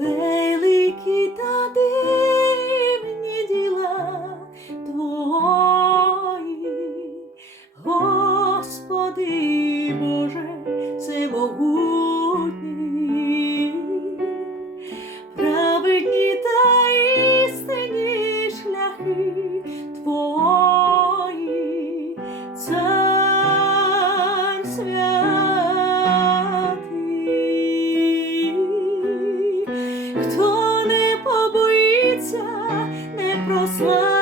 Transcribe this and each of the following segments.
великі та дивні діла Твої, Господи Боже, всемогутній, не прославить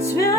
Zwischen